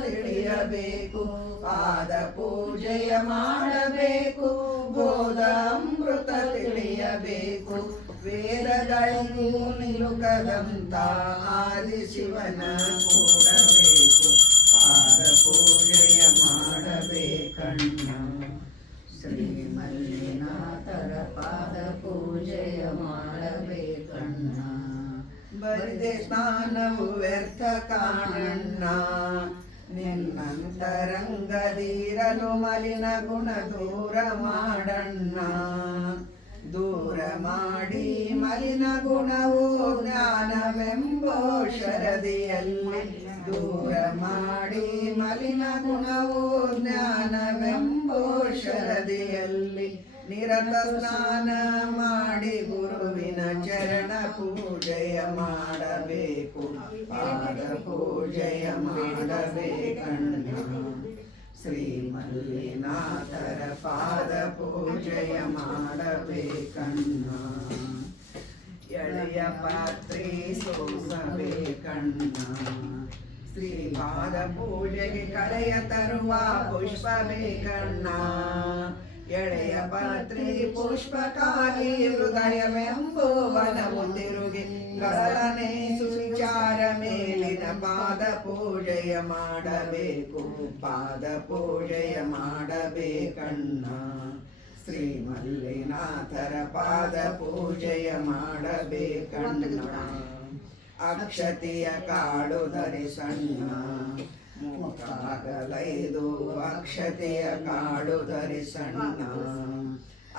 ತಿಳಿಯಬೇಕು ಪಾದ ಪೂಜೆಯ ಮಾಡಬೇಕು, ಬೋಧ ಅಮೃತ ತಿಳಿಯಬೇಕು. ವೇದಗಳಿಗೂ ನಿಲುಕದಂತ ಆದಿಶಿವನ ಕೂಡಬೇಕು. ಪಾದ ಪೂಜೆಯ ಮಾಡಬೇಕಣ್ಣ. ಶ್ರೀ ಮಲ್ಲಿನಾಥರ ಪಾದ ಪೂಜೆಯ ಮಾಡಬೇಕಣ್ಣ. ಬರಿದೆ ಸ್ನಾನವು ವ್ಯರ್ಥ ಕಾಣಣ್ಣ. ನಿನ್ನಂತರಂಗದೀರಲು ಮಲಿನ ಗುಣ ದೂರ ಮಾಡಣ್ಣ. ದೂರ ಮಾಡಿ ಮಲಿನ ಗುಣವು ಜ್ಞಾನವೆಂಬೋ ಶರದಿಯಲ್ಲಿ ದೂರ ಮಾಡಿ ಮಲಿನ ಗುಣವು ಜ್ಞಾನವೆಂಬೋ ಶರದಿಯಲ್ಲಿ ನಿರತ ಸ್ನಾನ ಮಾಡಿ ಗುರುವಿನ ಚರಣ ಪೂಜೆಯ ಮಾಡಬೇಕು. ಪಾದ ಪೂಜೆಯ ಮಾಡಬೇಕಣ್ಣ. ಶ್ರೀ ಮಲ್ಲಿನಾಥರ ಪಾದ ಪೂಜೆಯ ಮಾಡಬೇಕಣ್ಣ. ಎಳೆಯ ಪಾತ್ರೆ ಸೋಸಬೇಕಣ್ಣ. ಶ್ರೀ ಪಾದ ಪೂಜೆಗೆ ಕಳೆಯ ತರುವ ಪುಷ್ಪ ಬೇಕಣ್ಣ ಎಳೆಯ ಪಾತ್ರಿ ಪುಷ್ಪಕ್ಕಾಗಿ ಹೃದಯವೆಂಬುವನವು ತಿರುಗಿ ಗಳನೆ ಸುರಿ ಪಾದ ಪೂಜೆಯ ಮಾಡಬೇಕು. ಪಾದ ಪೂಜೆಯ ಮಾಡಬೇಕಣ್ಣ. ಶ್ರೀ ಮಲ್ಲಿನಾಥರ ಪಾದ ಪೂಜೆಯ ಮಾಡಬೇಕಣ್ಣ. ಅಕ್ಷತಿಯ ಕಾಳು ಧರಿಸಣ್ಣ. ಮುಖಾಗಲೈದು ಅಕ್ಷತೆಯ ಕಾಳು ಧರಿಸಣ್ಣ.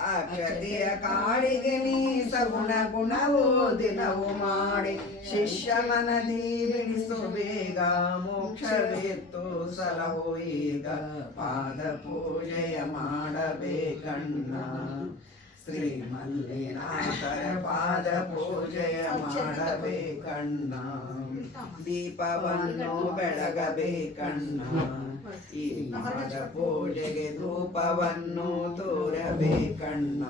ಅಕ್ಷತೆಯ ಕಾಳಿಗೆ ನೀ ಸಗುಣ ಗುಣವೋ ದಿನವು ಮಾಡಿ. ಶಿಷ್ಯ ಮನದಿ ಬಿಡಿಸು ಬೇಗ, ಮೋಕ್ಷವೆತ್ತು ಸಲಹೋ ಈಗ. ಪಾದ ಪೂಜೆಯ ಮಾಡಬೇಕಣ್ಣ. ಶ್ರೀ ಮಲ್ಲಿನಾಥರ ಪಾದ ಪೂಜೆಯ ಮಾಡಬೇಕಣ್ಣ. ದೀಪವನ್ನು ಬೆಳಗಬೇಕಣ್ಣ. ಈ ಪಾದ ಪೂಜೆಗೆ ಧೂಪವನ್ನು ತೋರಬೇಕಣ್ಣ.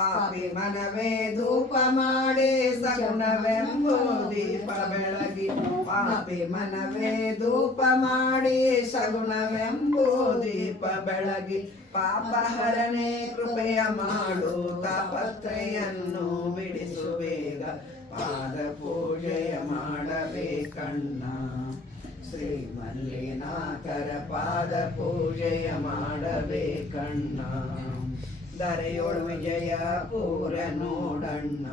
ಪಾಪಿ ಮನವೇ ಧೂಪ ಮಾಡಿ ಸಗುಣವೆಂಬು ದೀಪ ಬೆಳಗಿ. ಪಾಪಿ ಮನವೇ ಧೂಪ ಮಾಡಿ ಸಗುಣವೆಂಬು ದೀಪ ಬೆಳಗಿ. ಪಾಪ ಹರಣೆ ಕೃಪೆಯ ಮಾಡು ತಾಪತ್ರೆಯನ್ನು ಬಿಡಿಸು ಬೇಗ. ಪಾದ ಪೂಜೆಯ ಮಾಡಬೇಕಣ್ಣ. ಶ್ರೀ ಮಲ್ಲಿನಾಥರ ಪಾದ ಪೂಜೆಯ ಮಾಡಬೇಕಣ್ಣ. ದರೆಯೊಳು ವಿಜಯ ಪೂರ ನೋಡಣ್ಣ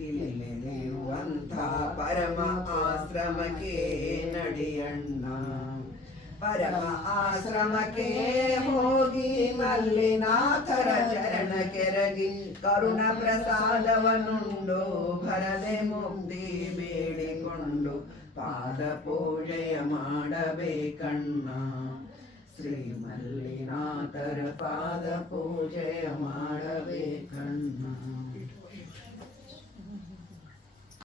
ಇಲ್ಲಿರುವಂಥ ಪರಮ ಆಶ್ರಮಕ್ಕೆ ನಡಿಯಣ್ಣ. ಪರಮ ಆಶ್ರಮಕ್ಕೆ ಹೋಗಿ ಮಲ್ಲಿನಾಥರ ಚರಣ ಕೆರಗಿ ಕರುಣ ಪ್ರಸಾದವನ್ನುಂಡು, ಭರದೆ ಮುಕ್ತಿ ಬೇಡಿಕೊಂಡು ಪಾದ ಪೂಜೆಯ ಮಾಡಬೇಕಣ್ಣ. ಶ್ರೀ ಮಲ್ಲಿನಾಥರ ಪಾದ ಪೂಜೆಯ ಮಾಡಬೇಕಣ್ಣ